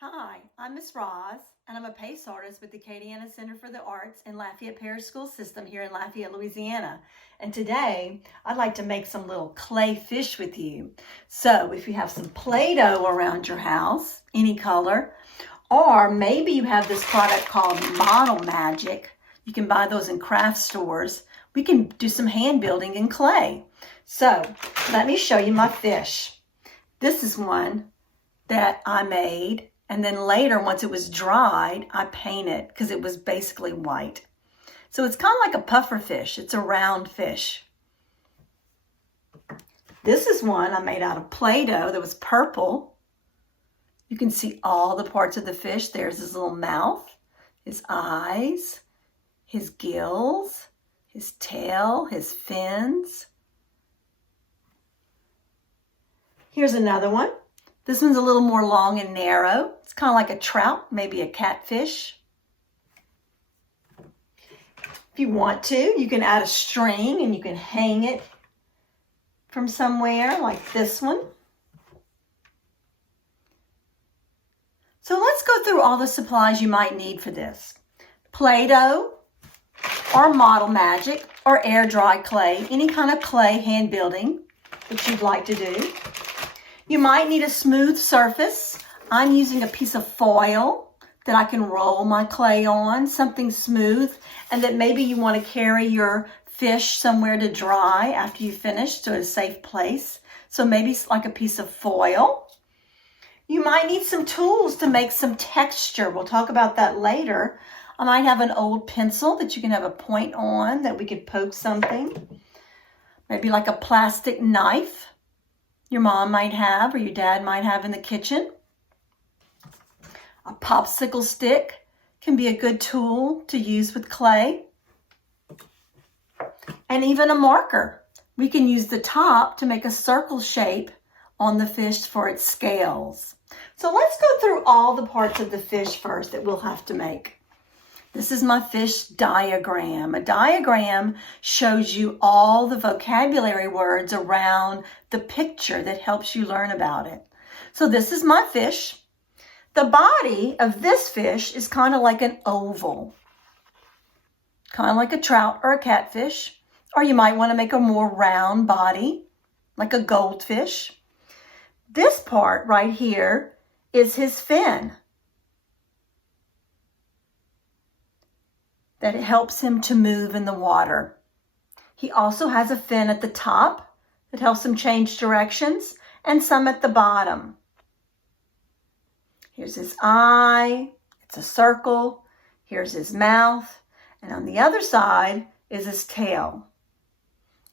Hi, I'm Miss Roz, and I'm a PACE artist with the Acadiana Center for the Arts in Lafayette Parish School System here in Lafayette, Louisiana. And today, I'd like to make some little clay fish with you. So if you have some play-doh around your house, any color, or maybe you have this product called Model Magic, you can buy those in craft stores. We can do some hand building in clay. So let me show you my fish. This is one that I made. And then later, once it was dried, I painted because it was basically white. So it's kind of like a puffer fish. It's a round fish. This is one I made out of play-doh that was purple. You can see all the parts of the fish. There's his little mouth, his eyes, his gills, his tail, his fins. Here's another one. This one's a little more long and narrow. It's kind of like a trout, maybe a catfish. If you want to, you can add a string and you can hang it from somewhere like this one. So let's go through all the supplies you might need for this. Play-doh or Model Magic or air dry clay, any kind of clay hand building that you'd like to do. You might need a smooth surface. I'm using a piece of foil that I can roll my clay on, something smooth, and that maybe you want to carry your fish somewhere to dry after you finish to a safe place. So maybe it's like a piece of foil. You might need some tools to make some texture. We'll talk about that later. I might have an old pencil that you can have a point on that we could poke something. Maybe like a plastic knife your mom might have or your dad might have in the kitchen. A popsicle stick can be a good tool to use with clay. And even a marker. We can use the top to make a circle shape on the fish for its scales. So let's go through all the parts of the fish first that we'll have to make. This is my fish diagram. A diagram shows you all the vocabulary words around the picture that helps you learn about it. So this is my fish. The body of this fish is kind of like an oval, kind of like a trout or a catfish, or you might want to make a more round body, like a goldfish. This part right here is his fin. That it helps him to move in the water. He also has a fin at the top that helps him change directions and some at the bottom. Here's his eye, it's a circle. Here's his mouth, and on the other side is his tail.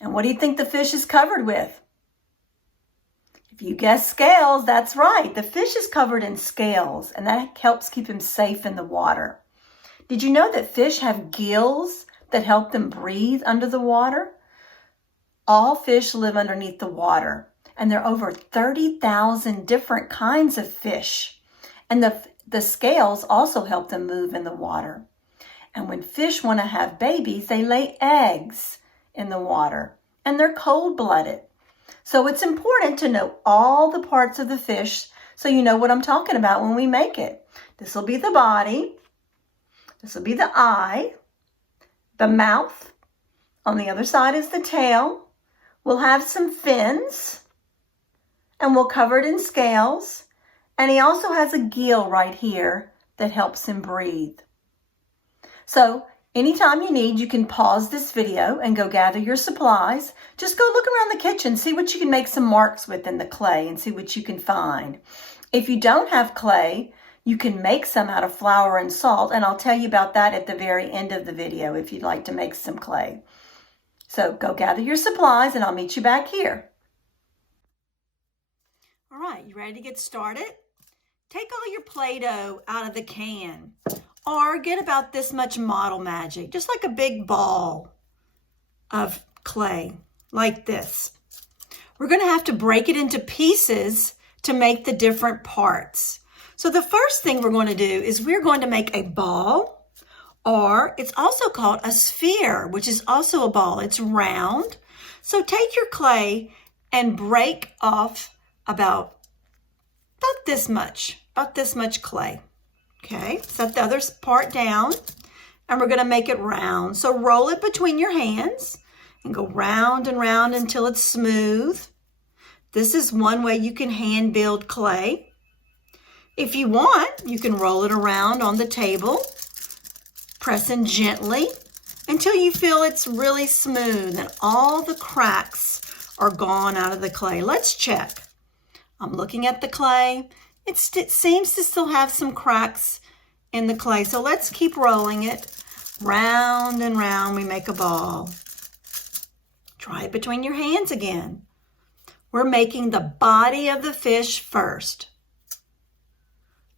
And what do you think the fish is covered with? If you guess scales, that's right. The fish is covered in scales, and that helps keep him safe in the water. Did you know that fish have gills that help them breathe under the water? All fish live underneath the water, and there are over 30,000 different kinds of fish. And the scales also help them move in the water. And when fish want to have babies, they lay eggs in the water, and they're cold-blooded. So it's important to know all the parts of the fish so you know what I'm talking about when we make it. This will be the body. This will be the eye, the mouth. On the other side is the tail. We'll have some fins, and we'll cover it in scales. And he also has a gill right here that helps him breathe. So anytime you need, you can pause this video and go gather your supplies. Just go look around the kitchen, see what you can make some marks with in the clay and see what you can find. If you don't have clay, you can make some out of flour and salt, and I'll tell you about that at the very end of the video if you'd like to make some clay. So go gather your supplies, and I'll meet you back here. All right, you ready to get started? Take all your Play-Doh out of the can, or get about this much Model Magic, just like a big ball of clay, like this. We're going to have to break it into pieces to make the different parts. So the first thing we're going to do is we're going to make a ball, or it's also called a sphere, which is also a ball. It's round. So take your clay and break off about this much. about this much clay. Okay, set the other part down, and we're going to make it round. So roll it between your hands and go round and round until it's smooth. This is one way you can hand build clay. If you want, you can roll it around on the table, pressing gently until you feel it's really smooth and all the cracks are gone out of the clay. Let's check. I'm looking at the clay. It seems to still have some cracks in the clay. So let's keep rolling it. Round and round we make a ball. Try it between your hands again. We're making the body of the fish first.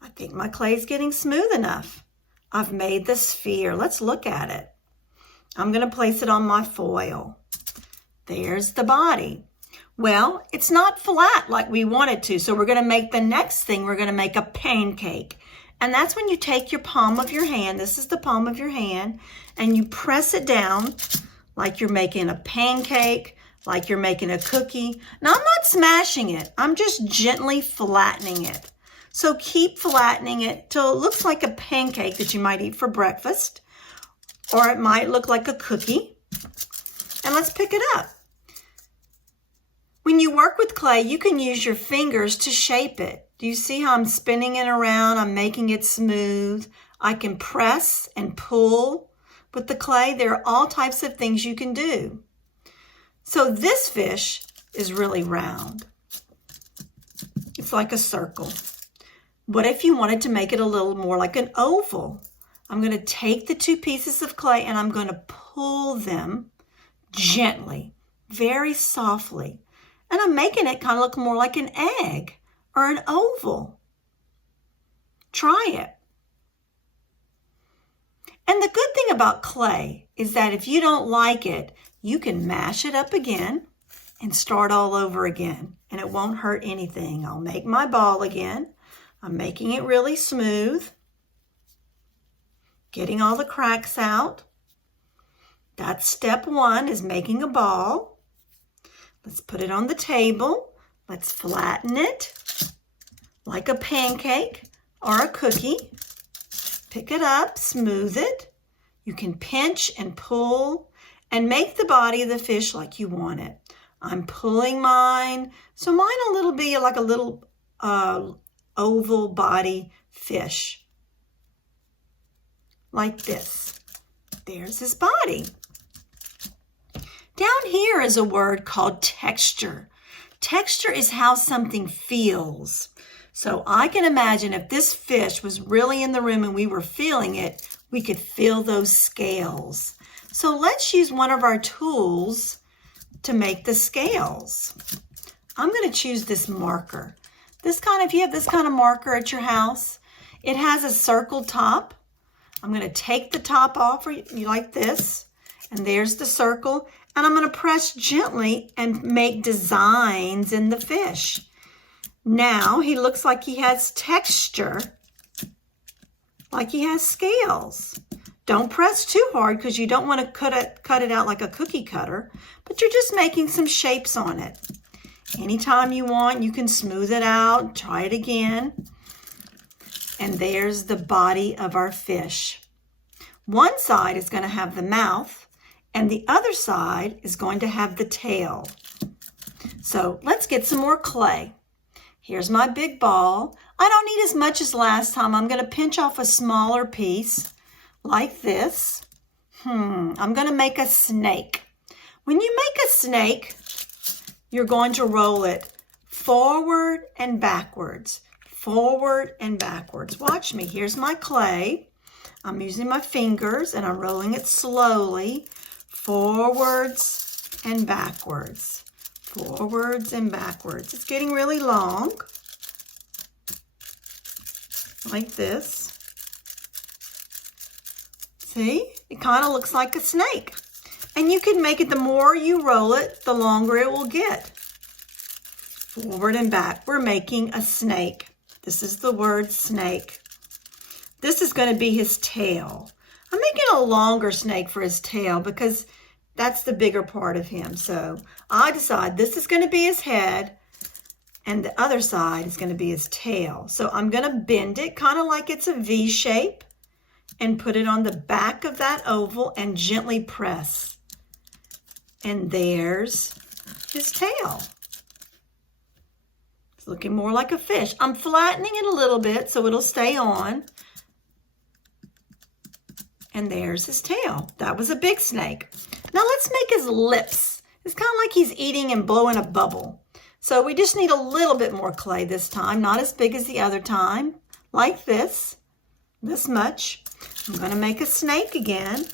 I think my clay is getting smooth enough. I've made the sphere. Let's look at it. I'm going to place it on my foil. There's the body. Well, it's not flat like we want it to, so we're going to make the next thing. We're going to make a pancake. And that's when you take your palm of your hand, this is the palm of your hand, and you press it down like you're making a pancake, like you're making a cookie. Now, I'm not smashing it. I'm just gently flattening it. So keep flattening it till it looks like a pancake that you might eat for breakfast, or it might look like a cookie. And let's pick it up. When you work with clay, you can use your fingers to shape it. Do you see how I'm spinning it around? I'm making it smooth. I can press and pull with the clay. There are all types of things you can do. So this fish is really round. It's like a circle. What if you wanted to make it a little more like an oval? I'm going to take the two pieces of clay and I'm going to pull them gently, very softly. And I'm making it kind of look more like an egg or an oval. Try it. And the good thing about clay is that if you don't like it, you can mash it up again and start all over again, and it won't hurt anything. I'll make my ball again. I'm making it really smooth, getting all the cracks out. That's step one, is making a ball. Let's put it on the table. Let's flatten it like a pancake or a cookie. Pick it up, smooth it. You can pinch and pull and make the body of the fish like you want it. I'm pulling mine, so mine a little be like a little oval body fish. Like this. There's his body. Down here is a word called texture. Texture is how something feels. So I can imagine if this fish was really in the room and we were feeling it, we could feel those scales. So let's use one of our tools to make the scales. I'm going to choose this marker. If you have this kind of marker at your house, it has a circle top. I'm going to take the top off like this, and there's the circle, and I'm going to press gently and make designs in the fish. Now he looks like he has texture, like he has scales. Don't press too hard because you don't want to cut it out like a cookie cutter, but you're just making some shapes on it. Anytime you want, you can smooth it out, try it again. And there's the body of our fish. One side is going to have the mouth, and the other side is going to have the tail. So let's get some more clay. Here's my big ball. I don't need as much as last time. I'm going to pinch off a smaller piece like this. I'm going to make a snake. When you make a snake, you're going to roll it forward and backwards. Forward and backwards. Watch me. Here's my clay. I'm using my fingers and I'm rolling it slowly. Forwards and backwards. Forwards and backwards. It's getting really long. Like this. See? It kind of looks like a snake. And you can make it, the more you roll it, the longer it will get. Forward and back. We're making a snake. This is the word snake. This is going to be his tail. I'm making a longer snake for his tail because that's the bigger part of him. So I decide this is going to be his head. And the other side is going to be his tail. So I'm going to bend it kind of like it's a V shape and put it on the back of that oval and gently press. And there's his tail. It's looking more like a fish. I'm flattening it a little bit so it'll stay on. And there's his tail. That was a big snake. Now let's make his lips. It's kind of like he's eating and blowing a bubble. So we just need a little bit more clay this time, not as big as the other time, like this much. I'm going to make a snake again.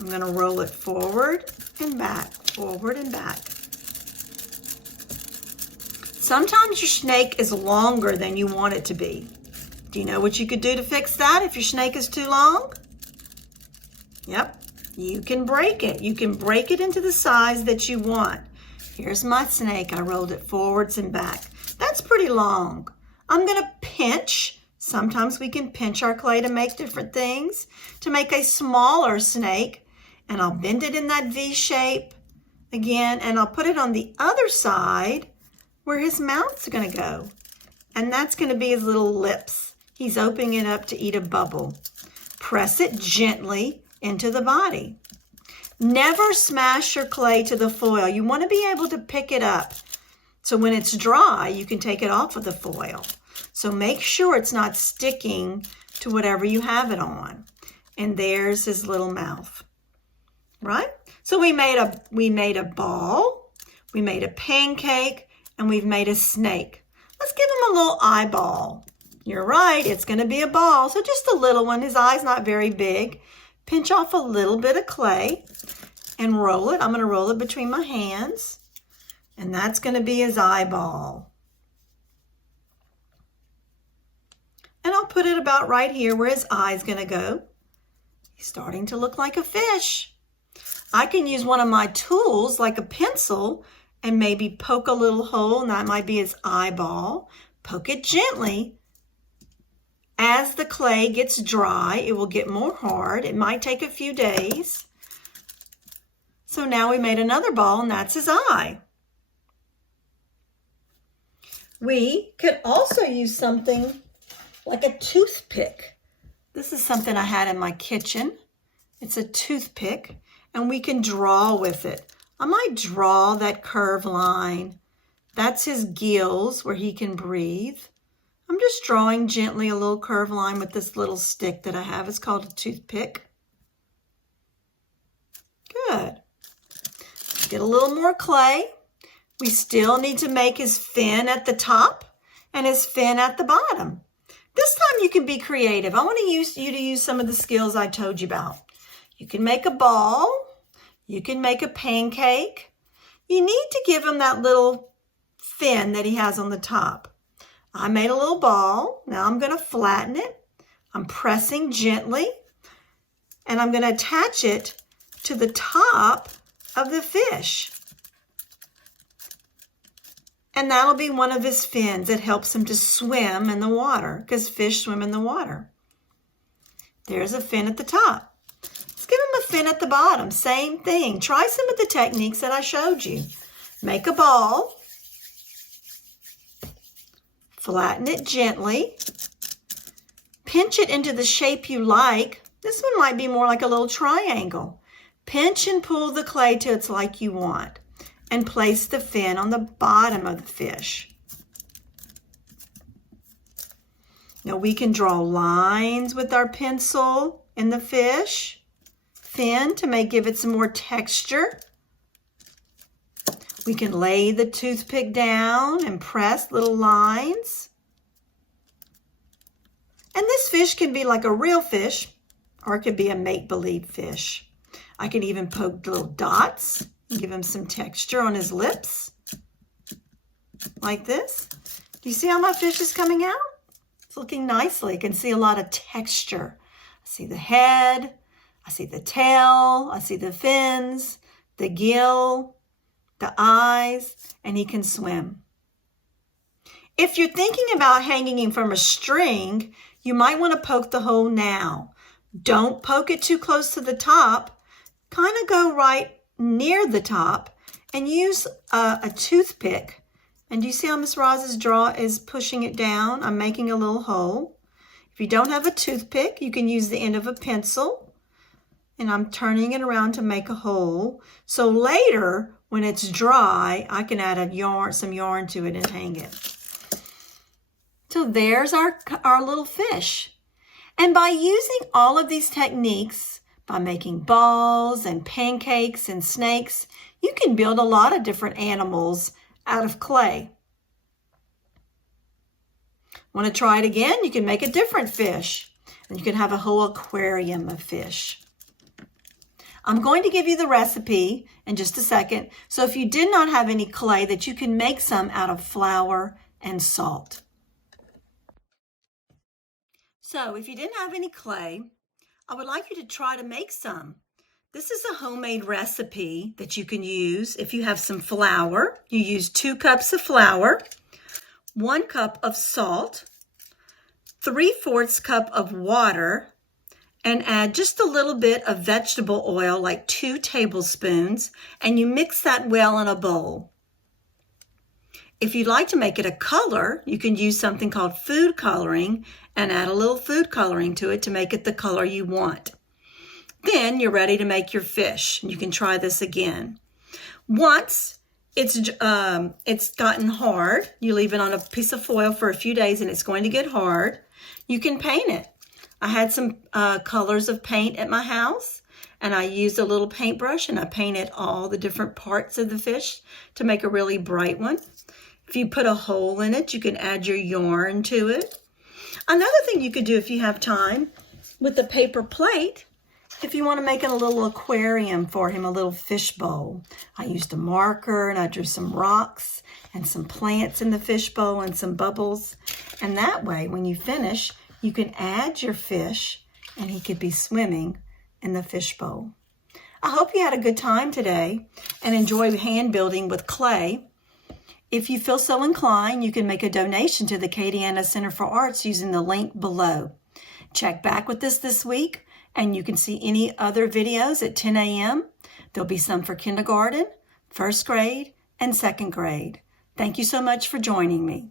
I'm going to roll it forward and back, forward and back. Sometimes your snake is longer than you want it to be. Do you know what you could do to fix that if your snake is too long? Yep, you can break it. You can break it into the size that you want. Here's my snake. I rolled it forwards and back. That's pretty long. I'm going to pinch. Sometimes we can pinch our clay to make different things. To make a smaller snake. And I'll bend it in that V shape again. And I'll put it on the other side where his mouth's going to go. And that's going to be his little lips. He's opening it up to eat a bubble. Press it gently into the body. Never smash your clay to the foil. You want to be able to pick it up. So when it's dry, you can take it off of the foil. So make sure it's not sticking to whatever you have it on. And there's his little mouth. Right? So we made a ball, we made a pancake, and we've made a snake. Let's give him a little eyeball. You're right, it's going to be a ball. So just a little one. His eye's not very big. Pinch off a little bit of clay and roll it. I'm going to roll it between my hands. And that's going to be his eyeball. And I'll put it about right here where his eye's going to go. He's starting to look like a fish. I can use one of my tools like a pencil and maybe poke a little hole, and that might be his eyeball. Poke it gently. As the clay gets dry, it will get more hard. It might take a few days. So now we made another ball, and that's his eye. We could also use something like a toothpick. This is something I had in my kitchen. It's a toothpick, and we can draw with it. I might draw that curved line. That's his gills where he can breathe. I'm just drawing gently a little curved line with this little stick that I have. It's called a toothpick. Good. Get a little more clay. We still need to make his fin at the top and his fin at the bottom. This time you can be creative. I want to use you to use some of the skills I told you about. You can make a ball. You can make a pancake. You need to give him that little fin that he has on the top. I made a little ball. Now I'm going to flatten it. I'm pressing gently. And I'm going to attach it to the top of the fish. And that'll be one of his fins. It helps him to swim in the water because fish swim in the water. There's a fin at the top. Let's give him a fin at the bottom. Same thing. Try some of the techniques that I showed you. Make a ball. Flatten it gently. Pinch it into the shape you like. This one might be more like a little triangle. Pinch and pull the clay till it's like you want. And place the fin on the bottom of the fish. Now we can draw lines with our pencil in the fish fin to give it some more texture. We can lay the toothpick down and press little lines. And this fish can be like a real fish, or it could be a make-believe fish. I can even poke little dots and give him some texture on his lips, like this. Do you see how my fish is coming out? It's looking nicely. You can see a lot of texture. I see the head, I see the tail, I see the fins, the gill, the eyes, and he can swim. If you're thinking about hanging him from a string, you might want to poke the hole now. Don't poke it too close to the top. Kind of go right near the top and use a toothpick And do you see how Miss Roz's draw is pushing it down? I'm making a little hole. If you don't have a toothpick, you can use the end of a pencil. And I'm turning it around to make a hole. So later, when it's dry, I can add some yarn to it and hang it. So there's our little fish. And by using all of these techniques, by making balls and pancakes and snakes, you can build a lot of different animals out of clay. Want to try it again? You can make a different fish. And you can have a whole aquarium of fish. I'm going to give you the recipe in just a second. So if you did not have any clay, that you can make some out of flour and salt. So if you didn't have any clay, I would like you to try to make some. This is a homemade recipe that you can use. If you have some flour, you use 2 cups of flour, 1 cup of salt, 3/4 cup of water, and add just a little bit of vegetable oil, like 2 tablespoons, and you mix that well in a bowl. If you'd like to make it a color, you can use something called food coloring and add a little food coloring to it to make it the color you want. Then you're ready to make your fish. You can try this again. Once it's gotten hard, you leave it on a piece of foil for a few days and it's going to get hard. You can paint it. I had some colors of paint at my house, and I used a little paintbrush and I painted all the different parts of the fish to make a really bright one. If you put a hole in it, you can add your yarn to it. Another thing you could do if you have time with the paper plate, if you want to make a little aquarium for him, a little fish bowl. I used a marker and I drew some rocks and some plants in the fish bowl and some bubbles. And that way, when you finish, you can add your fish and he could be swimming in the fish bowl. I hope you had a good time today and enjoy hand building with clay. If you feel so inclined, you can make a donation to the Acadiana Center for Arts using the link below. Check back with us this week, and you can see any other videos at 10 a.m. There'll be some for kindergarten, 1st grade, and 2nd grade. Thank you so much for joining me.